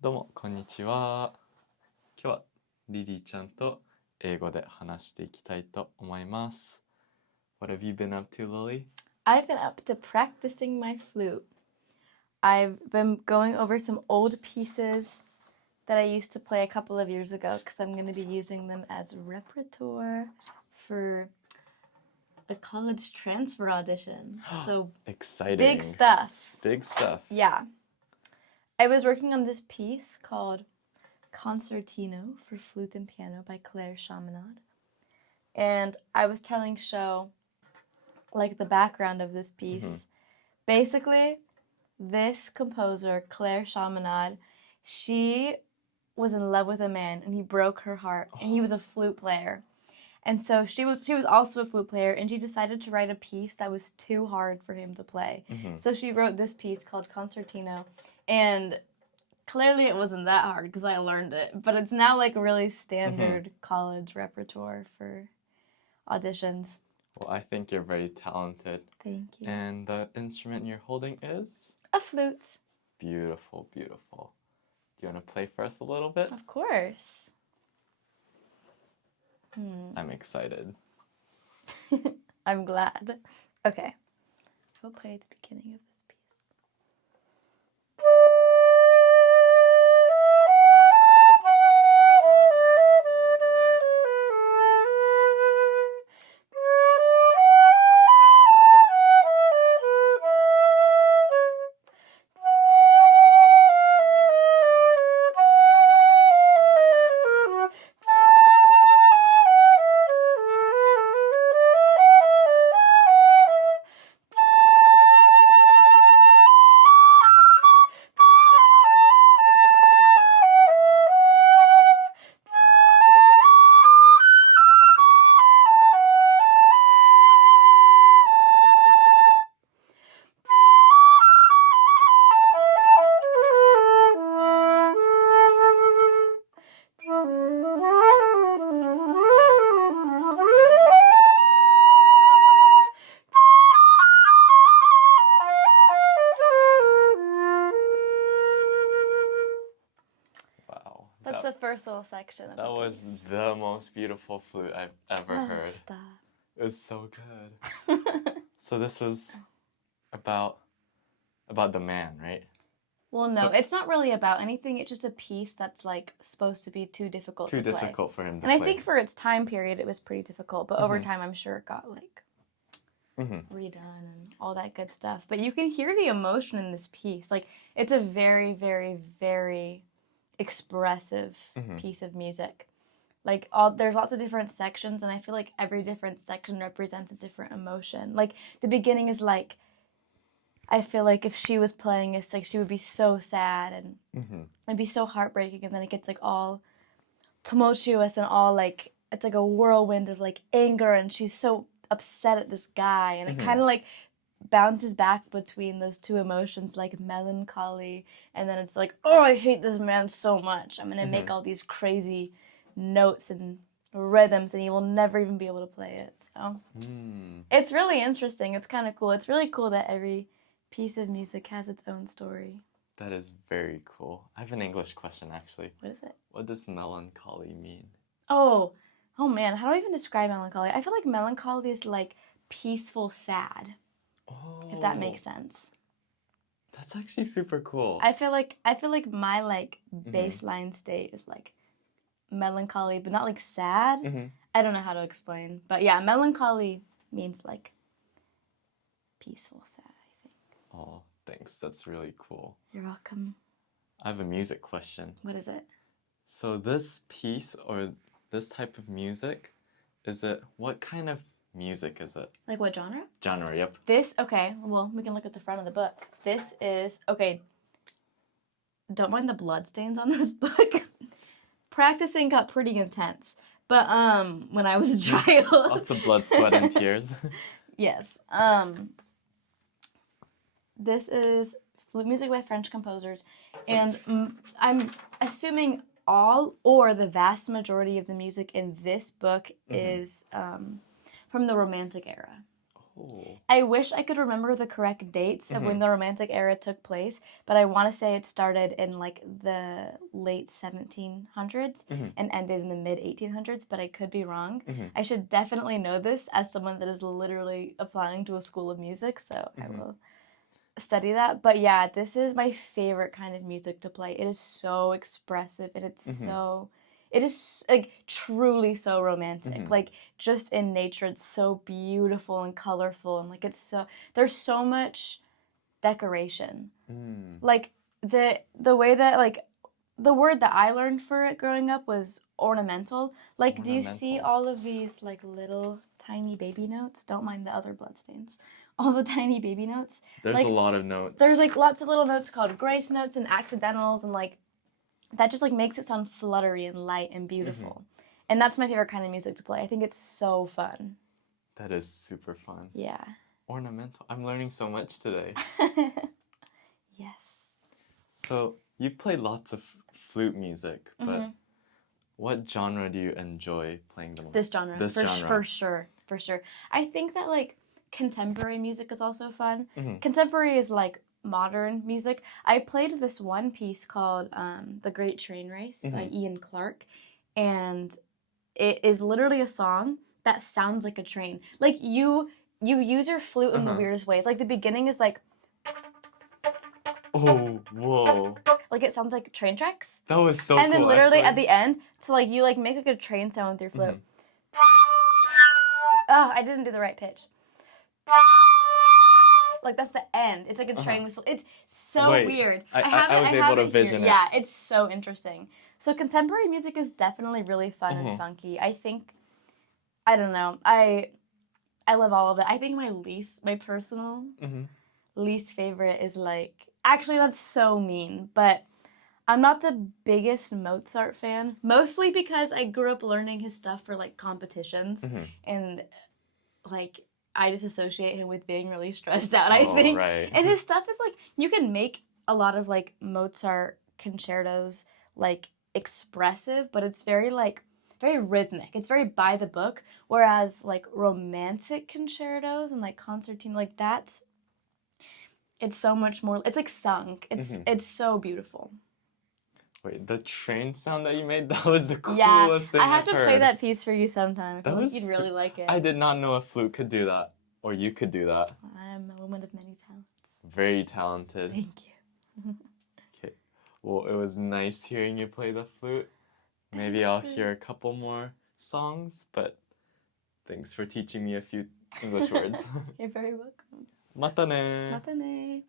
どうもこんにちは。今日はリリーちゃんと英語で話していきたいと思います。What have you been up to, Lily? I've been up to practicing my flute. I've been going over some old pieces that I used to play a couple of years ago because I'm going to be using them as repertoire for a college transfer audition. So Exciting. big stuff. Big stuff. Yeah. I was working on this piece called Concertino for Flute and Piano by Claire Chaminade. And I was telling Sho, like, the background of this piece. Basically, this composer, Claire Chaminade, she was in love with a man and he broke her heart, and he was a flute player. And so she was also a flute player, and she decided to write a piece that was too hard for him to play. So she wrote this piece called Concertino, and clearly it wasn't that hard because I learned it, but it's now like really standard college repertoire for auditions. Well, I think you're very talented. Thank you. And the instrument you're holding is? A flute. Beautiful, beautiful. Do you want to play for us a little bit? Of course. I'm excited. I'm glad. Okay. We'll play at the beginning of this piece. That's the first little section of That was the most beautiful flute I've ever heard. Stop. It was so good. So this was about the man, right? Well, no, it's not really about anything. It's just a piece that's like supposed to be too difficult to play. Too difficult for him to play. play. I think for its time period, it was pretty difficult. But over time, I'm sure it got like redone and all that good stuff. But you can hear the emotion in this piece. Like, it's a very, very, very expressive piece of music. Like, there's lots of different sections, and I feel like every different section represents a different emotion. Like, the beginning is like, I feel like if she was playing this, like, she would be so sad and it'd be so heartbreaking, and then it gets like all tumultuous and all like, it's like a whirlwind of like anger, and she's so upset at this guy, and it kind of like bounces back between those two emotions, like melancholy, and then it's like, oh, I hate this man so much, I'm gonna make all these crazy notes and rhythms, and he will never even be able to play it. So it's really interesting. It's kind of cool. It's really cool that every piece of music has its own story. That is very cool. I have an English question, actually. What is it? What does melancholy mean? Oh man, how do I even describe melancholy? I feel like melancholy is like peaceful sad. If that makes sense. That's actually super cool. I feel like my like baseline state is like melancholy, but not like sad. I don't know how to explain, but yeah, melancholy means like peaceful sad, I think. Oh, thanks. That's really cool. You're welcome. I have a music question. What is it? So this piece or this type of music, what kind of music is it? Like what genre? Genre, yep. Okay, well, we can look at the front of the book. This is, okay, don't mind the blood stains on this book. Practicing got pretty intense, but when I was a child. Lots of blood, sweat, and tears. Yes. This is flute music by French composers, and I'm assuming all or the vast majority of the music in this book is from the Romantic era. Oh. I wish I could remember the correct dates of when the Romantic era took place, but I want to say it started in like the late 1700s and ended in the mid 1800s, but I could be wrong. I should definitely know this as someone that is literally applying to a school of music, so I will study that. But yeah, this is my favorite kind of music to play. It is so expressive and it is like truly so romantic. Like just in nature, it's so beautiful and colorful, and like there's so much decoration. Like the way that like the word that I learned for it growing up was ornamental. Like, do you see all of these like little tiny baby notes? Don't mind the other bloodstains. All the tiny baby notes. There's like, a lot of notes. There's like lots of little notes called grace notes and accidentals, and like that just like makes it sound fluttery and light and beautiful. And that's my favorite kind of music to play. I think it's so fun. That is super fun. Yeah. Ornamental. I'm learning so much today. Yes. So you play lots of flute music, but what genre do you enjoy playing the most? This genre. For sure. I think that like contemporary music is also fun. Contemporary is like modern music. I played this one piece called The Great Train Race by Ian Clark, and it is literally a song that sounds like a train. Like you use your flute in the weirdest ways. Like the beginning is like, oh, whoa. Like it sounds like train tracks. That was so cool. And then literally at the end, to like you like make like a train sound with your flute. Oh, I didn't do the right pitch. Like that's the end. It's like a train whistle. It's so weird. I was able to vision it. Yeah, it's so interesting. So contemporary music is definitely really fun and funky. I think, I don't know, I love all of it. I think my personal least favorite is like, actually that's so mean, but I'm not the biggest Mozart fan, mostly because I grew up learning his stuff for like competitions and like I just associate him with being really stressed out, I think. Right. And his stuff is like, you can make a lot of like Mozart concertos like expressive, but it's very rhythmic. It's very by the book, whereas like romantic concertos and like concertina, like it's so much more, it's like sung. It's so beautiful. Wait, the train sound that you made, that was the coolest thing I've heard. I have to play that piece for you sometime. I think you'd really like it. I did not know a flute could do that, or you could do that. I'm a woman of many talents. Very talented. Thank you. Okay, well, it was nice hearing you play the flute. Maybe I'll hear a couple more songs, but thanks for teaching me a few English words. You're very welcome. またね。またね。